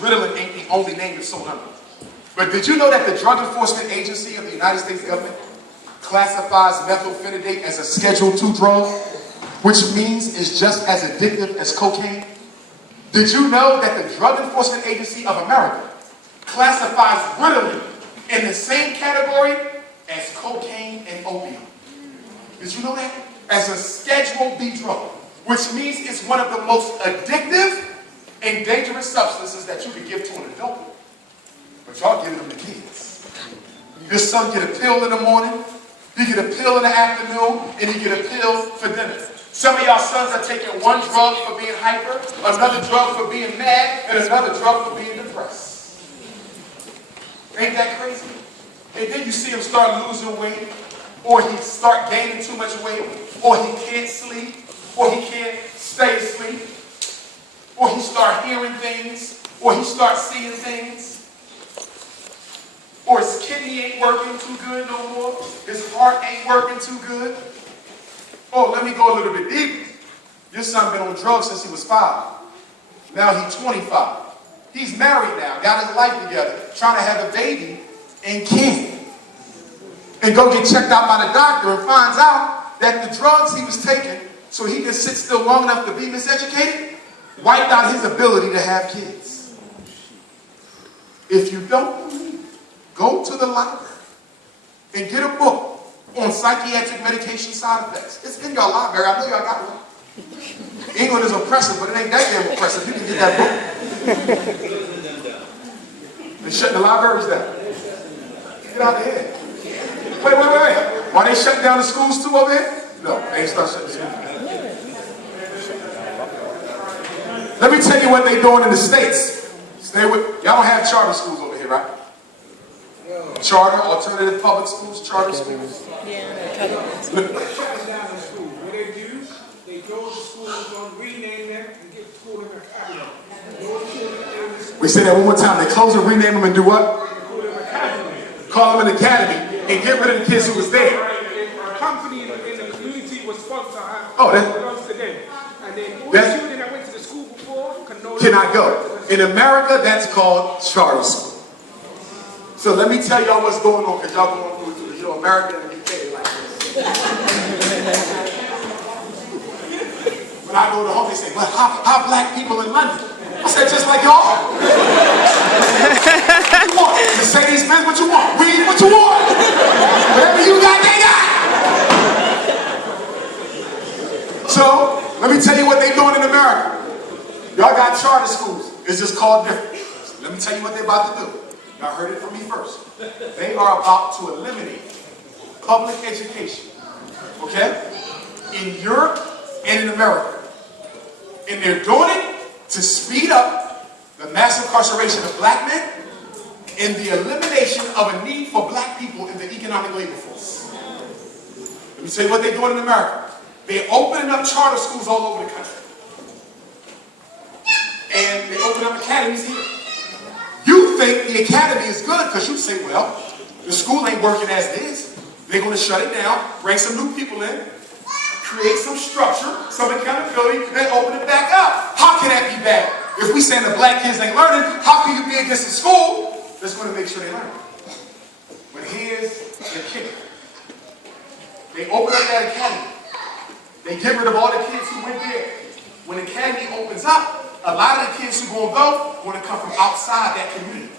Ritalin ain't the only name it's sold under. But did you know that the Drug Enforcement Agency of the United States government classifies methylphenidate as a Schedule II drug, which means it's just as addictive as cocaine? Did you know that the Drug Enforcement Agency of America classifies Ritalin in the same category as cocaine and opium? Did you know that? As a Schedule B drug, which means it's one of the most addictive and dangerous substances that you could give to an adult. But y'all giving them to kids. Your son get a pill in the morning, he get a pill in the afternoon, and he get a pill for dinner. Some of y'all sons are taking one drug for being hyper, another drug for being mad, and another drug for being depressed. Ain't that crazy? And then you see him start losing weight, or he start gaining too much weight, or he can't sleep, or he can't stay asleep, or he start hearing things, or he start seeing things, or his kidney ain't working too good no more, his heart ain't working too good. Oh, let me go a little bit deeper. Your son been on drugs since he was 5. Now he's 25. He's married now, got his life together, trying to have a baby, and can't. And go get checked out by the doctor and finds out that the drugs he was taking so he can sit still long enough to be miseducated wiped out his ability to have kids. If you don't believe it, go to the library and get a book on psychiatric medication side effects. It's in your library. I know y'all got one. England is oppressive, but it ain't that damn oppressive. You can get that book. They're shutting the libraries down. Get out of here. Wait. Why they shutting down the schools too over here? No, they ain't start shutting the schools down. Let me tell you what they're doing in the States. Stay with, y'all don't have charter schools over here, right? Charter, alternative public schools, charter schools. Yeah, shutting down the school. What they do, they go to schools, rename them, and get the school in their academy. We say that one more time. They close and rename them and do what? Call them an academy and get rid of the kids who was there. A company in the community was supposed to have belongs to them. And then all the children that went to the school before cannot go. In America, that's called charter school. So let me tell y'all what's going on, because y'all going through it too. You know, America and the UK like this. When I go to home, they say, well, how black people in London? I said, just like y'all. What you want? Mercedes-Benz, what you want? Weed, what you want? Whatever you got, they got. So, let me tell you what they're doing in America. Y'all got charter schools. It's just called different. Let me tell you what they're about to do. Y'all heard it from me first. They are about to eliminate public education, okay, in Europe and in America. And they're doing it to speed up the mass incarceration of black men and the elimination of a need for black people in the economic labor force. Let me tell you what they're doing in America. They're opening up charter schools all over the country. And they open up academies here. You think the academy is good because you say, well, the school ain't working as it is. They're going to shut it down, bring some new people in, create some structure, some accountability, and open it back up. How can that be bad? If we saying the black kids ain't learning, how can you be against a school that's going to make sure they learn? But here's the kicker. They open up that academy. They get rid of all the kids who went there. When the academy opens up, a lot of the kids who are going to come from outside that community.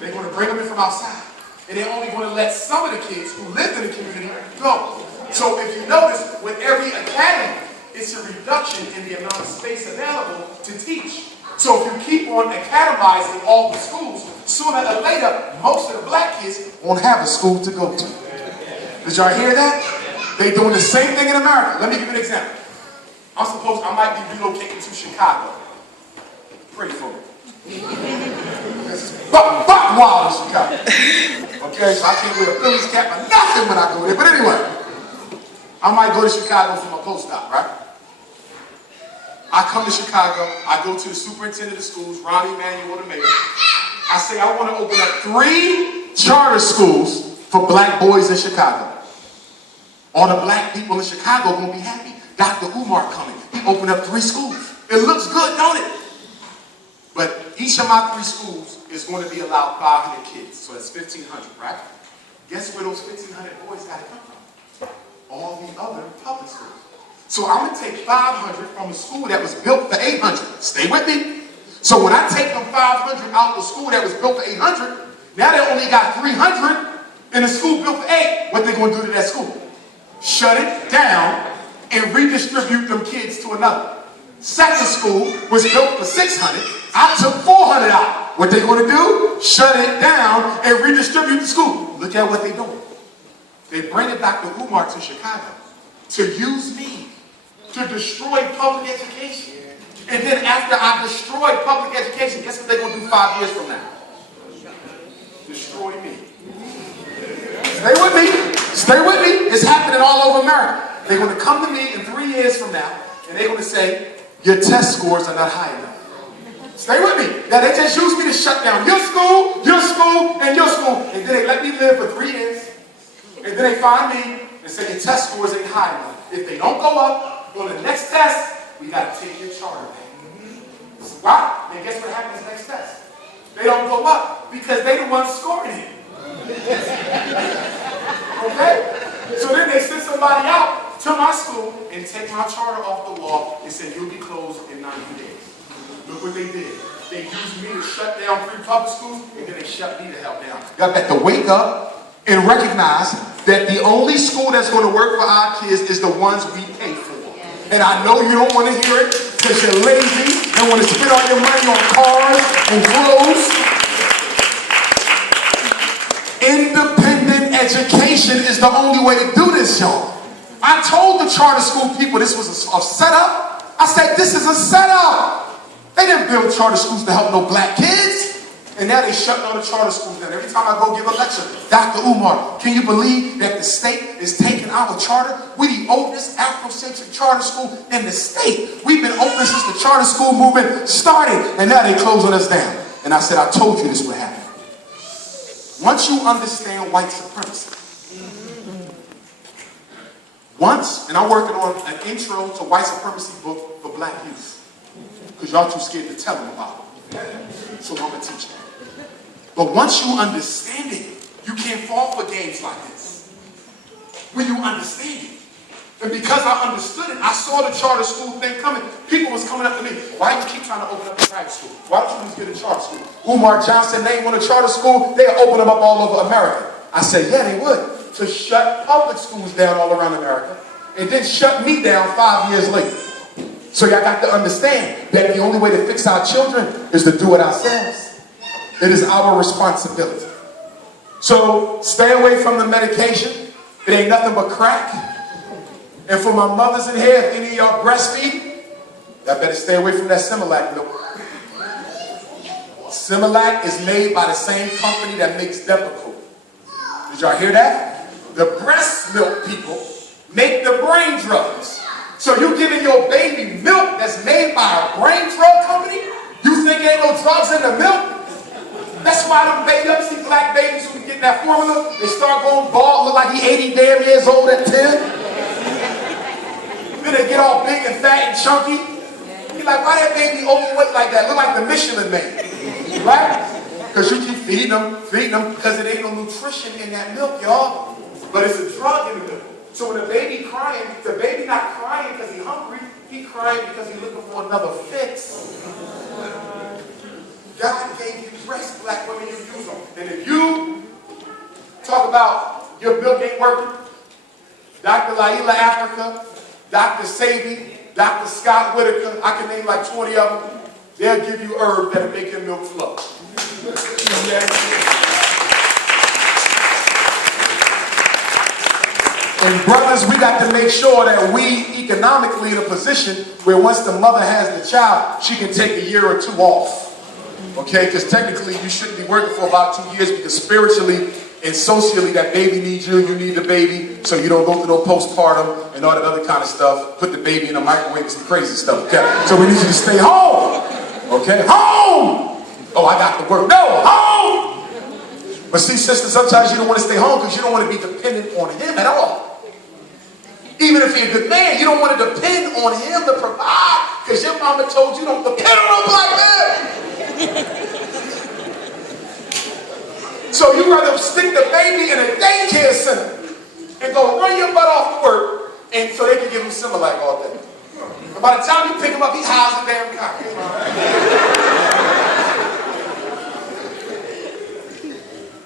They're going to bring them in from outside. And they're only going to let some of the kids who live in the community go. So if you notice, with every academy, it's a reduction in the amount of space available to teach. So if you keep on academizing all the schools, sooner or later, most of the black kids won't have a school to go to. Did y'all hear that? They're doing the same thing in America. Let me give you an example. I might be relocating to Chicago. Pray for me. It's buck wild in Chicago. Okay, so I can't wear a Phillies cap or nothing when I go there. But anyway, I might go to Chicago for my postdoc, right? I come to Chicago, I go to the superintendent of schools, Ronnie Emanuel, the mayor. I say I want to open up 3 charter schools for black boys in Chicago. All the black people in Chicago are going to be happy. Dr. Umar coming. He opened up 3 schools. It looks good, don't it? But each of my 3 schools is going to be allowed 500 kids. So that's 1,500, right? Guess where those 1,500 boys got to come from? All the other public schools. So I'm going to take 500 from a school that was built for 800. Stay with me. So when I take them 500 out of the school that was built for 800, now they only got 300 in a school built for 8. What they going to do to that school? Shut it down and redistribute them kids to another. Second school was built for 600. I took 400 out. What they going to do? Shut it down and redistribute the school. Look at what they're doing. They bring it back to Umar to Chicago to use me to destroy public education. And then after I destroy public education, guess what they're going to do 5 years from now? Destroy me. Stay with me. Stay with me. It's happening all over America. They're going to come to me in 3 years from now, and they're going to say, your test scores are not high enough. Stay with me. Now, they just use me to shut down your school, and your school. And then they let me live for 3 years. And then they find me and say, your test scores ain't high enough. If they don't go up on the next test, we got to take your charter back. Why? And guess what happens next test? They don't go up because they the ones scoring it. Okay? So then they send somebody out to my school and take my charter off the wall and say, you'll be closed in 90 days. Look what they did. They used me to shut down 3 public schools, and then they shut me the hell down. Y'all got to wake up and recognize that the only school that's going to work for our kids is the ones we pay for. And I know you don't want to hear it because you're lazy and want to spend all your money on cars and clothes. Independent education is the only way to do this, y'all. I told the charter school people this was a setup. I said, this is a setup. They didn't build charter schools to help no black kids. And now they shut down the charter schools down. Every time I go give a lecture, Dr. Umar, can you believe that the state is taking our charter? We're the oldest Afrocentric charter school in the state. We've been open since the charter school movement started, and now they're closing us down. And I said, I told you this would happen. Once you understand white supremacy, and I'm working on an intro to white supremacy book for black youth, because y'all too scared to tell them about it. So I'm going to teach you. But once you understand it, you can't fall for games like this. When you understand it. And because I understood it, I saw the charter school thing coming. People was coming up to me, why do you keep trying to open up a private school? Why don't you just get a charter school? Umar Johnson name on a charter school, they'll open them up all over America. I said, yeah, they would. To shut public schools down all around America, and then shut me down 5 years later. So y'all got to understand that the only way to fix our children is to do it ourselves. It is our responsibility. So stay away from the medication. It ain't nothing but crack. And for my mothers in here, if any of y'all breastfeed, y'all better stay away from that Similac milk. Similac is made by the same company that makes Depakote. Did y'all hear that? The breast milk people make the brain drugs. So you giving your baby milk that's made by a brain drug company? You think ain't no drugs in the milk? That's why them babies, see black babies who get that formula, they start going bald, look like he 80 damn years old at 10. Then they get all big and fat and chunky. You're like, why that baby overweight like that? Look like the Michelin man, right? Because you keep feeding them, because it ain't no nutrition in that milk, y'all. But it's a drug in the milk. So when the baby crying, the baby not crying because he's hungry, he crying because he's looking for another fix. God gave you breast, black women, you use them. And if you talk about your milk ain't working, Dr. Laila Africa, Dr. Sabi, Dr. Scott Whitaker, I can name like 20 of them, they'll give you herbs that'll make your milk flow. And brothers, we got to make sure that we economically in a position where once the mother has the child, she can take a year or 2 off. Okay, because technically you shouldn't be working for about 2 years because spiritually and socially that baby needs you, you need the baby, so you don't go through no postpartum and all that other kind of stuff. Put the baby in a microwave and some crazy stuff, okay? So we need you to stay home, okay? Home! Oh, I got to work. No, home! But see, sister, sometimes you don't want to stay home because you don't want to be dependent on him at all. Even if you're a good man, you don't want to depend on him to provide because your mama told you don't depend on no black man. So you rather stick the baby in a daycare center and go run your butt off to work, and so they can give him Similac all day. And by the time you pick him up, he hides the damn cock.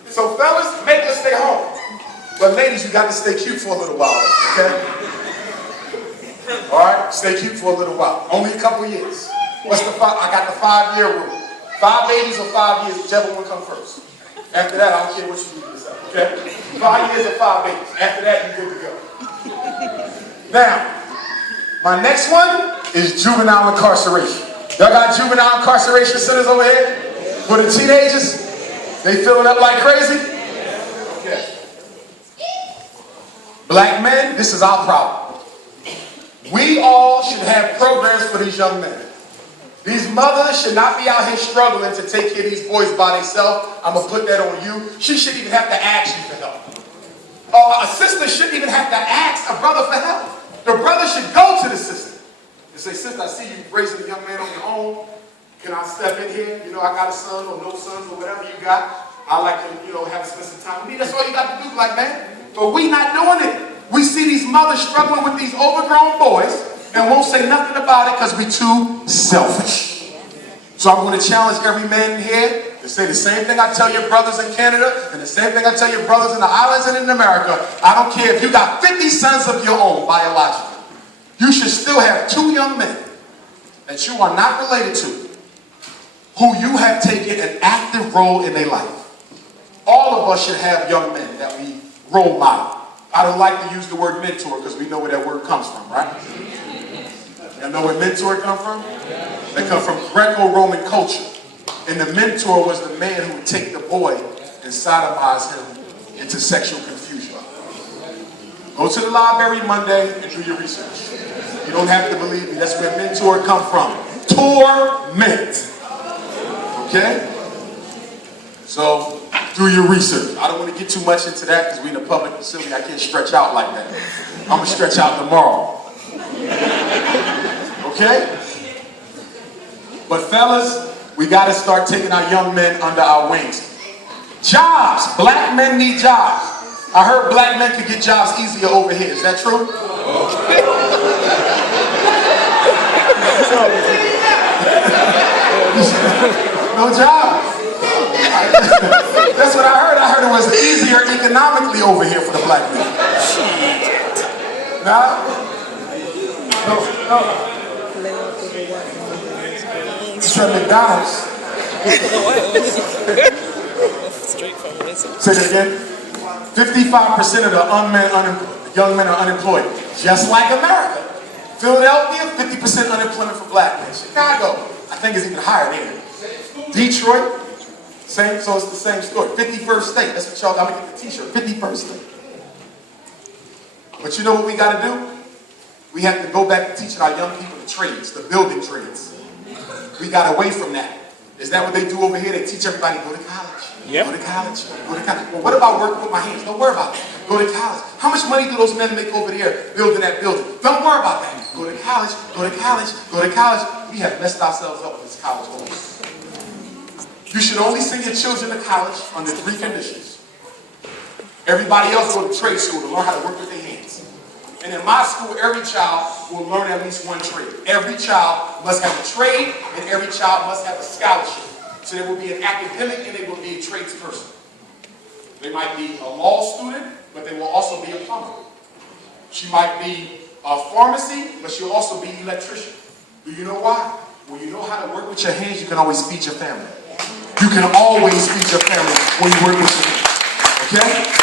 So fellas, make us stay home. But ladies, you got to stay cute for a little while, okay? All right, stay cute for a little while. Only a couple years. I got the 5-year rule. 5 babies or 5 years, whichever one comes first. After that, I don't care what you do to yourself, okay? 5 years or 5 babies. After that, you're good to go. Now, my next one is juvenile incarceration. Y'all got juvenile incarceration centers over here? For the teenagers? They filling up like crazy? Okay. Black men, this is our problem. We all should have programs for these young men. These mothers should not be out here struggling to take care of these boys by themselves. I'm going to put that on you. She shouldn't even have to ask you for help. A sister shouldn't even have to ask a brother for help. The brother should go to the sister and say, sister, I see you raising a young man on your own. Can I step in here? You know, I got a son or no sons or whatever you got. I like to, you know, have spend some time with me. That's all you got to do, black man. But we not doing it. We see these mothers struggling with these overgrown boys and won't say nothing about it because we too selfish. So I'm going to challenge every man here to say the same thing I tell your brothers in Canada and the same thing I tell your brothers in the islands and in America. I don't care if you got 50 sons of your own biologically. You should still have 2 young men that you are not related to who you have taken an active role in their life. All of us should have young men that we role model. I don't like to use the word mentor because we know where that word comes from, right? You know where mentor come from? They come from Greco-Roman culture. And the mentor was the man who would take the boy and sodomize him into sexual confusion. Go to the library Monday and do your research. You don't have to believe me. That's where mentor come from. Torment. Okay? So, do your research. I don't want to get too much into that because we're in a public facility. I can't stretch out like that. I'm going to stretch out tomorrow. Okay? But fellas, we got to start taking our young men under our wings. Jobs. Black men need jobs. I heard black men could get jobs easier over here. Is that true? No jobs. That's what I heard. I heard it was easier economically over here for the black men. Nah? No. It's from McDonald's. Say that again. 55% of the young men are unemployed. Just like America. Philadelphia, 50% unemployment for black men. Chicago, I think is even higher there. Detroit, same, so it's the same story. 51st state, that's what y'all got to get the t-shirt, 51st state. But you know what we got to do? We have to go back to teaching our young people the trades, the building trades. We got away from that. Is that what they do over here? They teach everybody, go to college, yep. Go to college, go to college. Well, what about working with my hands? Don't worry about that. Go to college. How much money do those men make over there building that building? Don't worry about that. Go to college, go to college, go to college. We have messed ourselves up with this college homeless. You should only send your children to college under 3 conditions. Everybody else go to trade school to learn how to work with their hands. And in my school, every child will learn at least 1 trade. Every child must have a trade, and every child must have a scholarship. So there will be an academic and they will be a tradesperson. They might be a law student, but they will also be a plumber. She might be a pharmacy, but she'll also be an electrician. Do you know why? When you know how to work with your hands, you can always feed your family. You can always feed your family when you work with your hands. Okay?